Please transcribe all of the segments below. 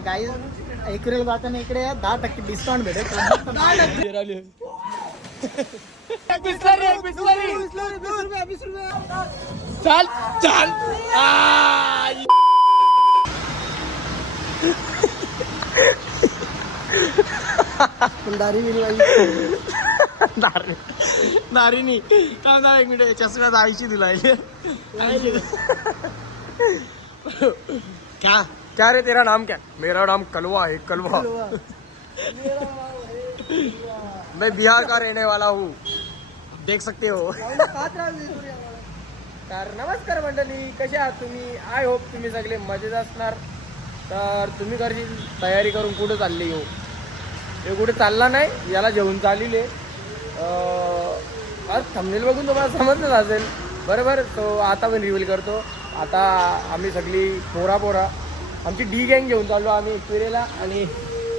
नाही काही ऐकून जाताना इकडे 10% डिस्काउंट भेटेल. 10%. चाल चाल दारी नारिनी एक मिनिट चष्म्यात आईशी दिलाय. क्या क्या रे तेरा नाम क्या? मेरा नाम कलवा है. कलवा. मैं बिहार का रहने वाला हूँ, देख सकते हो. तर नमस्कार मंडळी, कसे आहात तुम्ही? आय होप तुम्ही सगळे मजेत असणार. तर तुम्ही घरची तयारी करून कुठं चालली हो? हे कुठे चालला नाही, याला जेवून चालले. आज थंबनेल बघून तुम्हाला समजलं असेल बरोबर. तो आता पण रिव्हील करतो. आता आम्ही सगळी पोरा आमची डी गँग घेऊन चाललो आम्ही एकविरेला. आणि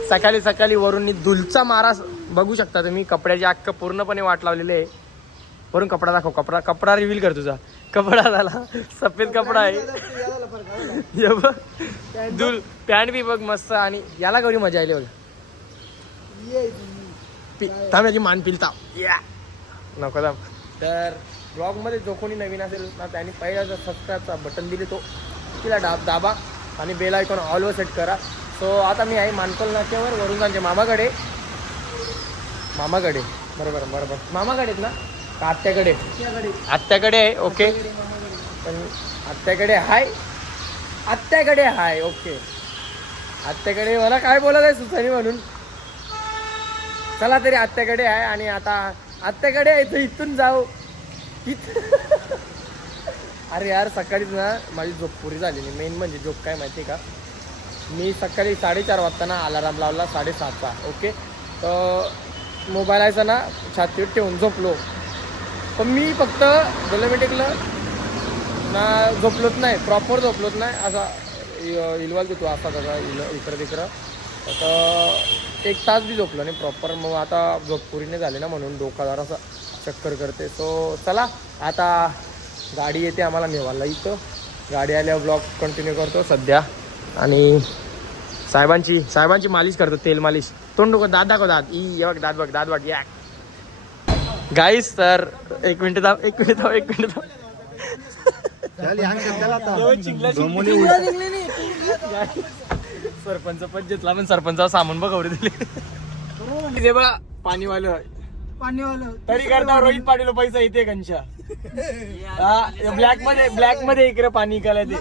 सकाळी सकाळी वरून धुलचा मारा बघू शकता तुम्ही. कपड्याची अख्ख पूर्णपणे वाट लावलेली आहे. वरून कपडा दाखव. कपडा रिव्हील कर तुझा. कपडा झाला सफेद कपडा आहे. धुल पॅन्ट बी बघ मस्त. आणि याला कधी मजा आली बघ. थांब मान पिलता नको थांब. तर ब्लॉगमध्ये जो कोणी नवीन असेल ना त्यांनी पहिला जर सबस्क्राईबचा बटन दिले तो तिला दाबा आणि बेल आयकॉन ऑलवर सेट करा. सो आता मी आहे मानकोल नाक्यावर वरून त्यांच्या मामाकडे बरोबर मामाकडेच ना का आत्याकडे आहे. ओके पण आत्याकडे हाय ओके. आत्याकडे मला काय बोलत आहे सुसानी म्हणून. चला तरी आत्याकडे आहे. आणि आता आत्याकडे यायचं इथून जाऊ अरे यार सकाळीच ना माझी झोप पुरी झाली नाही. मेन म्हणजे झोप काय माहिती का, मी सकाळी 4:30 वाजता ना अलाराम लावला 7:30चा. ओके तर मोबाईलचा ना छातीवर ठेवून झोपलो. पण मी फक्त टेकलं ना झोपलोच नाही, प्रॉपर झोपलोच नाही. असा इलवाल तू असा तसा इकडं तिकडं. तर 1 तास बी झोपलो नाही प्रॉपर. मग आता झोप पुरी नाही झाली ना म्हणून डोका जरासा चक्कर करते. सो चला आता गाडी येते आम्हाला नेवायला. इथं गाडी आल्यावर ब्लॉग कंटिन्यू करतो सध्या. आणि साहेबांची मालिश करतो, तेल मालिश. तोंड डोकं दात दाखव. दात दात बघ या गाईस. तर एक मिनिट थांब. सरपंच पण घेतला पण सरपंचावर सामान बघवरे दिले बघा. पाणीवालं तरी करता रोहित पाटील पैसा येते कंशा. ब्लॅक मध्ये इकडे पाणी इकायला ते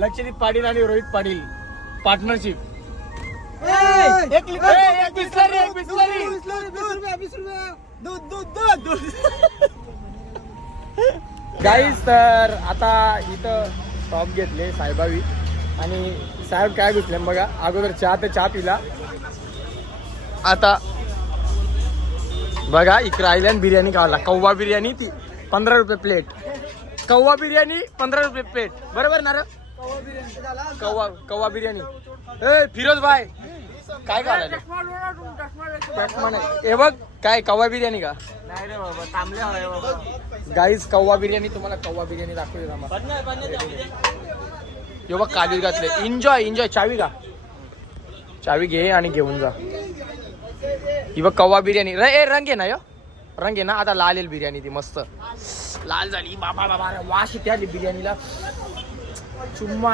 लक्षदीप पाटील आणि रोहित पाटील पार्टनरशिप. गाईस तर आता इथं स्टॉप घेतले साहेबावी. आणि साहेब काय घेतले बघा. अगोदर चहा पिला. आता बघा इकडे आयलँड बिर्याणी खावाला. कव्वा बिर्याणी ती 15 रुपये प्लेट. कव्वा बिर्याणी 15 रुपये प्लेट बरोबर ना रे. कव्वा बिर्याणी. फिरोज भाई काय खायला हे बघ काय कव्वा बिर्याणी का नाही रे बाबा. थांबले गाईज कव्वा बिर्याणी. तुम्हाला कव्वा बिर्याणी दाखवली यो बघ काजू घातले. एन्जॉय. चावी घे आणि घेऊन जा. ही बघ कव्वा बिर्याणी. रंग आहे ना यो रंग आहे ना. आता लाल येईल बिर्याणी ती मस्त लाल झाली. बाबा वाश येते आली बिर्याणीला. चुम्मा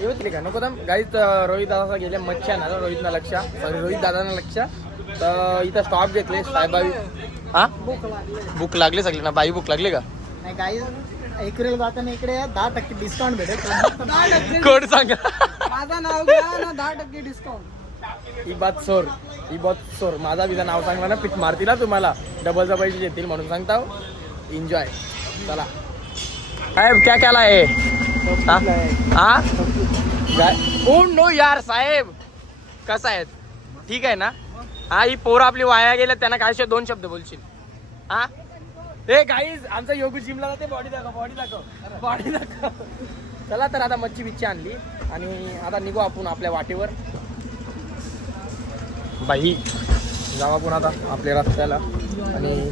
येऊ का नको थांब. गाईत रोहित दादा गेले मच्छा ना रोहित दादांना लक्ष. तर इथं स्टॉप घेतले साहेबाई. हा भूक लागली सगळी ना बाई. भूक लागली का नाही काही ऐकून जाताना इकडे 10% डिस्काउंट भेटेल. कोड सांगा. माझं नाव घ्या ना 10% डिस्काउंट. इबाद सोर माझा बिजा नाव सांगला ना पीठ मारतील ना तुम्हाला. डबलचा पैसे देतील म्हणून सांगता. एन्जॉय. चला साहेब क्या केला आहे हा ओ नो यार साहेब कसा आहे ठीक आहे ना. हा ही पोरं आपली वाया गेल्या त्यांना काय 2 शब्द बोलशील. हा हे गाईज आमचा योगू जिमला जाते. बॉडी दाखव. चला तर आता मच्छी आणली आणि आता निघू आपण आपल्या वाटेवर. बाई जाऊ आपण आता आपल्या रस्त्याला. आणि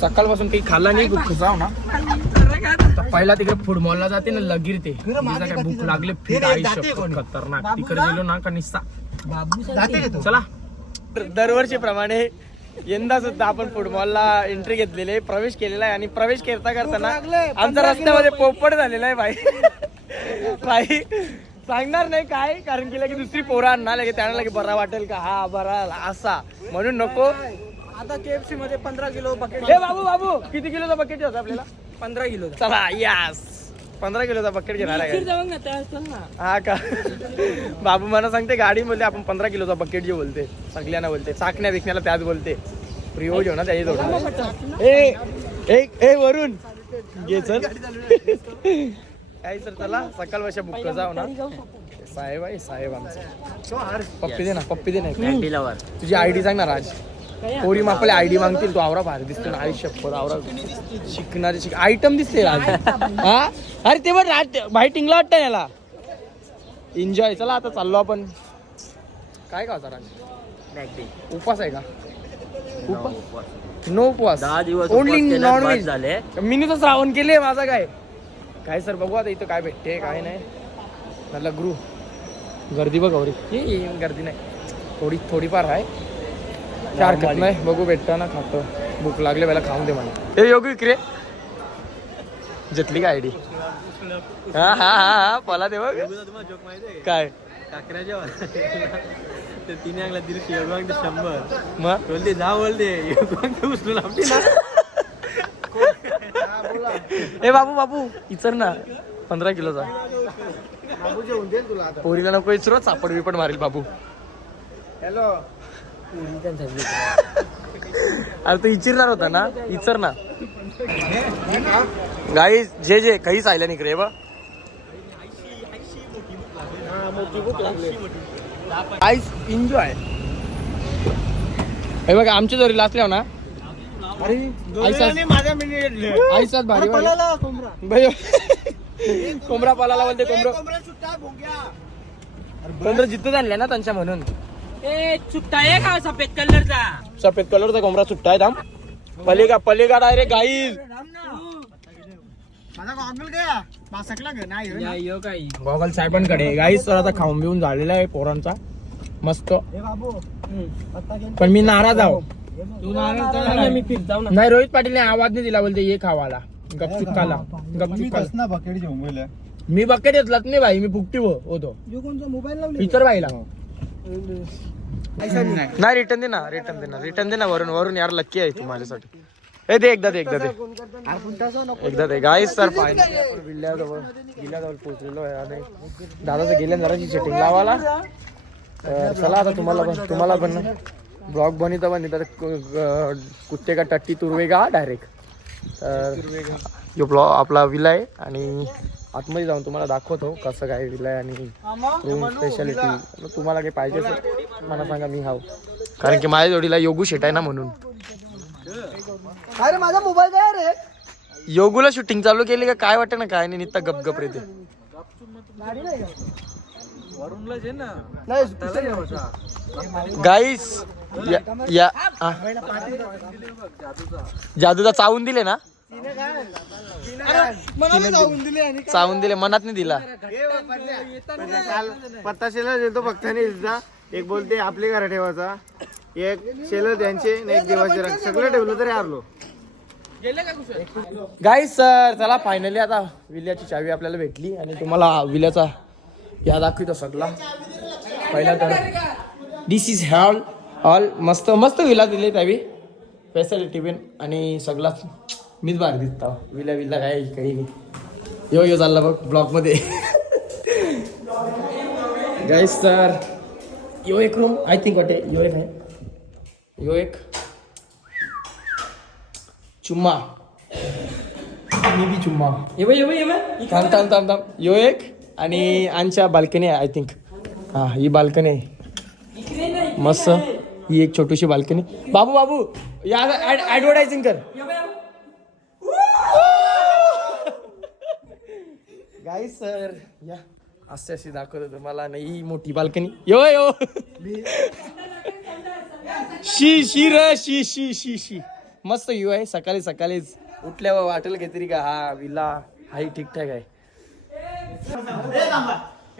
सकाळपासून काही खाल्ला नाही. खूप जाऊ ना तर पहिला तिकडे फूड मॉलला जाते ना लगीर ते तिथं काय भूक लागले फिर खतरनाक तिकडे गेलो ना का निस्ता चला दरवर्षी प्रमाणे यंदा सुद्धा आपण फूड मॉलला एंट्री घेतलेली आहे, प्रवेश केलेला आहे आणि प्रवेश करताना आमचा रस्त्यामध्ये पोपट झालेला आहे भाई. भाई सांगणार नाही काय, कारण की लगे दुसरी पोरं आणणार लगे त्यांना लगे बरा वाटेल का हा बरा असा, म्हणून नको. आता KFC मध्ये 15 किलो बकेट. हे बाबू किती किलोचा बकेट होता आपल्याला? 15 किलो. चला यस 15 किलोचा बकेट घेणार आहे. हा का बाबू मला सांगते गाडी बोलते आपण 15 किलोचा बकेट जे बोलते सगळ्यांना बोलते, चाकण्या बिकण्याला त्याच बोलते प्रियोज हो ना त्याची थोडं. ए वरून घे चल काय सर चला सकाळ वर्षा बुक जाऊ ना. साहेब आहे साहेब आमचा. पप्पी दे ना तुझी आयडी सांग ना राज. पोरी आपल्या आयडी मागतील, तू आवरा बाहेर दिसतो ना आयुष्य आवरा शिकणारे आयटम दिसते राज. हा अरे ते पण राज भाई टिंगला वाटतं याला. एन्जॉय चला आता चाललो आपण. काय का होता राज? उपास आहे का? नो उपवास 10 दिवस ओनली नॉन व्हेज झाले. मी तर श्रावण केले माझा काय सर बघू आता इथं काय भेटते काय नाही. मला गृह गर्दी बघ गौरी गर्दी नाही थोडीफार आहे. चार खात नाही बघू भेटता ना खातो. भूक लागले पहिला खाऊन दे मला. हे योगी इकडे जितली का आयडी? हा पला दे बघ काय तिने अंगला 100 मग बोलते जा बोलते उचलून आपली ना. ए बाबू इचर ना 15 किलोचा. पोरीला नको इचरो चापड बिपड मारेल बाबू. हॅलो अरे तू इचिरणार होता ना इचर ना. गाई जे काहीच आयला निकडे बा आईस एन्जॉय. हे बघा आमच्या जोरी लाचल्या ना आईसात भारी कोंबडा पालाला बोलते कोंबडा जिथं आणल्या ना त्यांच्या म्हणून. चुट्टा आहे का सफेद कलरचा कोंबडा सुट्टा आहे. थांब पलेगा डायरेक्ट गाईज. माझा गॉगल गया बासकला घे नाही गॉगल साहेबांकडे गाईज. तर आता खाऊन बिऊन झालेला आहे पोरांचा मस्त. पण मी नाराज आहो. नाही रोहित पाटीलने आवाज नाही दिला बोलते ये खावाला गपचूप खाला बकेट घेऊन गेल्या. मी बकेट घेतलाच नाही भाई. मी फुकटी होतो मोबाईल पिक्चर पाहिला. नाही रिटर्न दे ना वरून यार लक्की आहे तू माझ्यासाठी. हे दे एकदा दे गाईस. तर फायनली विल्ल्याजवळ पोहोचलेलो आहे आणि दादाचं गेल्या जराची सेटिंग लावायला. चला आता तुम्हाला पण ब्लॉग बनिता कुत्ते का टट्टी तुरवेगा डायरेक्ट. तर यो ब्लॉग आपला विला आहे आणि आतमध्ये जाऊन तुम्हाला दाखवतो कसं काय विला आहे आणि रूम स्पेशालिटी. तुम्हाला काही पाहिजे असेल मला सांगा मी हाव, कारण की माझ्या जोडीला योगू शेट आहे ना म्हणून. अरे माझा मोबाईल काय रे? योगूला शूटिंग चालू केली का काय वाटतं ना काय नाही नित्ता गपगप रे ते. गाईस या जादूचा चावून दिले ना. चावून दिले मनात नाही दिला. पत्ता शेला देतो फक्त एक बोलते आपली घरा ठेवायचा, एक शेलर त्यांचे एक देवाचे रंग सगळं ठेवलं तरी हारलो. गाईस सर चला फायनली आता विल्याची चावी आपल्याला भेटली आणि तुम्हाला विल्याचा या दाखवितो सगळा. पहिला तर दिस इज हॉल मस्त विला दिले त्यावी फॅसिलिटी बिन आणि सगळाच मीच बाहेर दिसता. विला काय काही नाही. यो चालला बघ ब्लॉग मध्ये. गाईस सर यो एक रूम आय थिंक वाटे यो एक आहे. यो एक चुम्मा मी बी चुम्मा थांब यो एक आणि आमच्या बाल्कनी आहे आय थिंक. हा ही बाल्कनी आहे मस्त. ही एक छोटीशी बाल्कनी. बाबू या ऍडव्हर्टायझिंग कर. गाईस सर या अशी दाखवतो तुम्हाला नाही मोठी बाल्कनी. यो शी मस्त यू आहे. सकाळीच उठल्यावर वाटेल काहीतरी का हा विला हाई ठीकठाक आहे.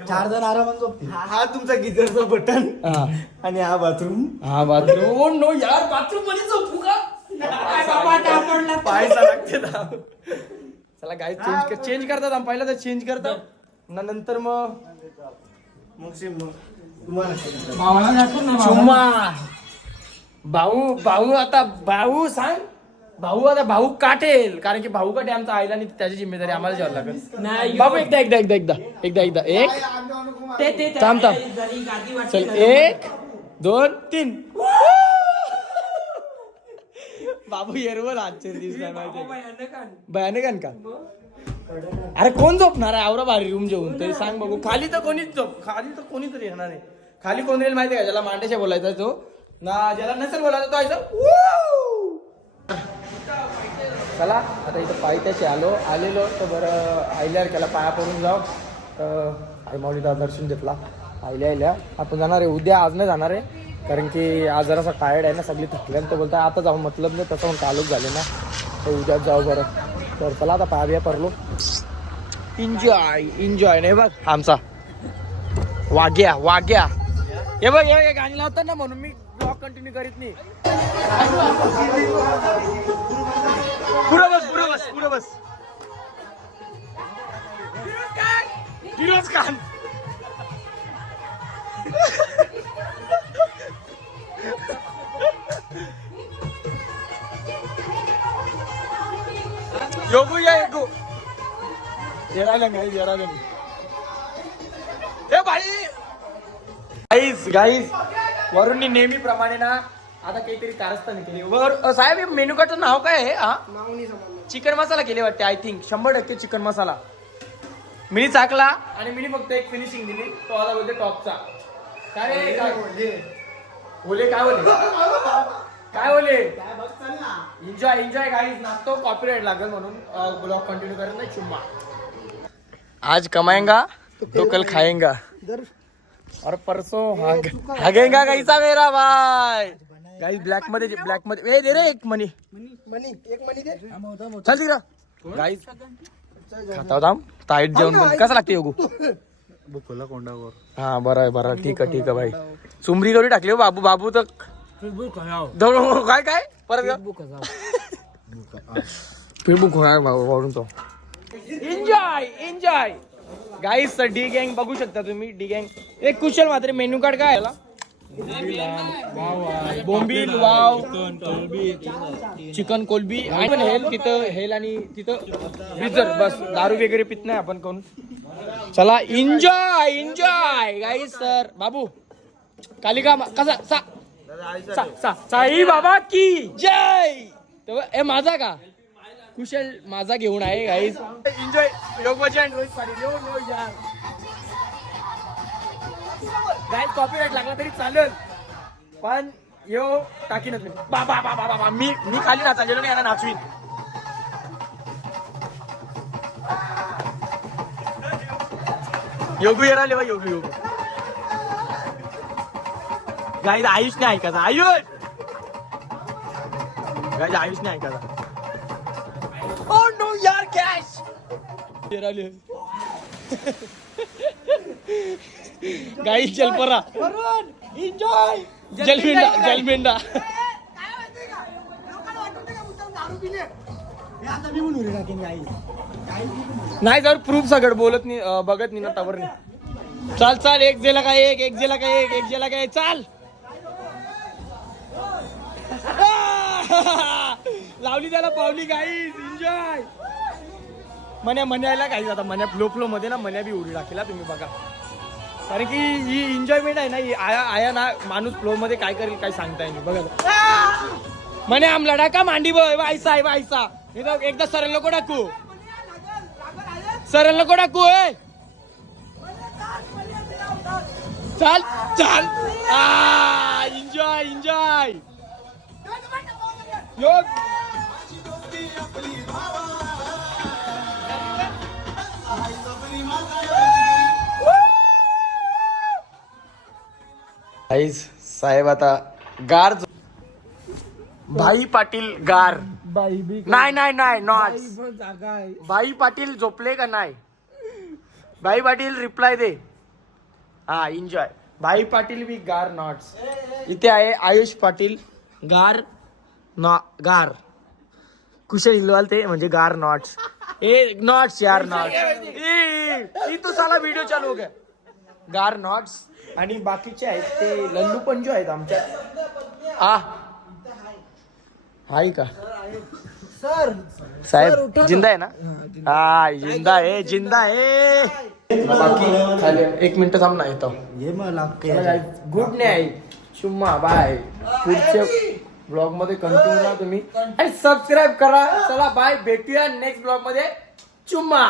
4 जण आरामात झोपतील. हा तुमचा गिझरचं बटन हा आणि हा बाथरूम. हा बाथरूम. नो यार बाथरूम मध्ये झोपू का? पाहायचा लागते दाम. चला गाईज चेंज करतात. पहिला तर चेंज करतात नंतर मग चुम्मा. भाऊ आता भाऊ काटेल कारण की भाऊ काटे आमचा आईला आणि त्याची जिम्मेदारी आम्हाला जेवायला लागेल. बाबू एकदा एक थांब चल 1 2 3. बाबू येरवर आजचे दिवस भयानक का? अरे कोण झोपणार आहे? आवरा भारी रूम जेवून तरी सांग बघू. खाली तर कोणीच येणार आहे. खाली कोण येईल माहिती का? ज्याला मांडेशा बोलायचा तो ना, ज्याला नसेल बोलायचा तो आयचा. चला आता इथं पायथ्याशी आलेलो तर बरं आईल्यावर केला पाया पडून जाऊ. तर आई माऊलीचा दर्शन घेतला. आईल्या आपण जाणार आहे उद्या. आज नाही जाणार आहे कारण की आज जरासा टायर्ड आहे ना, सगळी थकल्यानं. तर बोलता आता जाऊ मतलब नाही, तसं पण कालच झाले ना, तर उद्याच जाऊ बरं. तर चला आता पाया बिया पडलो. एन्जॉय नाही बघ आमचा वाग्या. हे बघ हे गाणी लावतात ना म्हणून मी ब्लॉग कंटिन्यू करीत नाही. पुढे बस फिरोज खान. योगू या योगू गाईज वरूननी नेहमीप्रमाणे ना आता काहीतरी कारस्थानी केली. साहेब मेनू कार्डचं नाव काय आहे? हा चिकन मसाला केले वाटते. I think 100% chicken masala. Mini चाकला आणि मिनी फक्त एक फिनिशिंग दिली. तो आला बोलते टॉपचा. काय बोले एन्जॉय गाईज. नाचतो कॉपीराइट लागेल म्हणून ब्लॉग कंटिन्यू करत नाही. चुम्मा आज कमाएंगा तो कल खाएंगा और परसों हगेगा कैसा मेरा भाई. गाईज ब्लॅक मध्ये दे रे एक मनी दे. चल तिकडं गाईज खाता होता ताईट जेवण. कसं लागते योगू? बुकोला कोंडावर. हा बरं ठीक आहे भाई. सुमरी करून टाकली बाबू तर काय परत फेसबुक होणार वाढून तो. एन्जॉय गाईस. तर डी गँग बघू शकता तुम्ही. डी गँग एक कुशल मात्र. मेन्यू कार्ड काय आहे? बोंबील वाव चिकन कोलबी आणि हेल तिथं हेल आणि तिथं ब्रिजर. बस दारू वगैरे पित नाही आपण कोण. चला एन्जॉय गाईस. सर बाबू कालिका कसा साई बाबा की जय. ए माझा का कुशल माझा घेऊन आहे गाईज. एन्जॉय योग बचन रोहित पाटील यार. गाईज कॉपीराइट लागला तरी चालेल पण यो टाकीनच नाही. बाबा मी खाली नाचायलो नाही, याला नाचवीन. योगू येणार योगू गाईज. आयुष नाही ऐकायचा. आयुष नाही ऐकायचा. Oh no यार कॅश गाईज. जलपरा एन्जॉय. जलमेंढा नाही जर प्रूफ सगळं बोलत नाही बघत नाही ना तवर नाही. चाल एक जेला काय एक जेला काय चाल. लावली त्याला पावली गाईज. एन्जॉय मन्याला काही आता मन्या फ्लो मध्ये ना मन्या बी उडी टाकेला तुम्ही बघा. कारण की ही एन्जॉयमेंट आहे ना ही आया ना माणूस फ्लो मध्ये काय करेल काय सांगताय मी बघा. मने आम लढा का मांडी वायसा एकदा सरळ नको टाकू. चाल एन्जॉय साहेब आता गार भाई पाटील गार नाही नॉट भाई पाटील झोपले का नाही भाई पाटील रिप्लाय दे हा एन्जॉय भाई पाटील बी गार नॉट्स इथे आहे आयुष पाटील गार गार कुशल हिलवाल ते म्हणजे गार नॉट्स ए नॉट्स यार नॉट्स तो साला व्हिडिओ चालू हो गया गार नॉट्स आणि बाकीचे आहेत ते लल्लू पंजू आहेत आमच्या हाय का साहेब जिंदा आहे ना हा जिंदा आहे बाकी चालेल 1 मिनिट थांब ना येतो गुड नाईट चुम्मा बाय पुढच्या ब्लॉग मध्ये कंटिन्यू राहा तुम्ही आणि सबस्क्राईब करा चला बाय भेटूया नेक्स्ट ब्लॉग मध्ये चुम्मा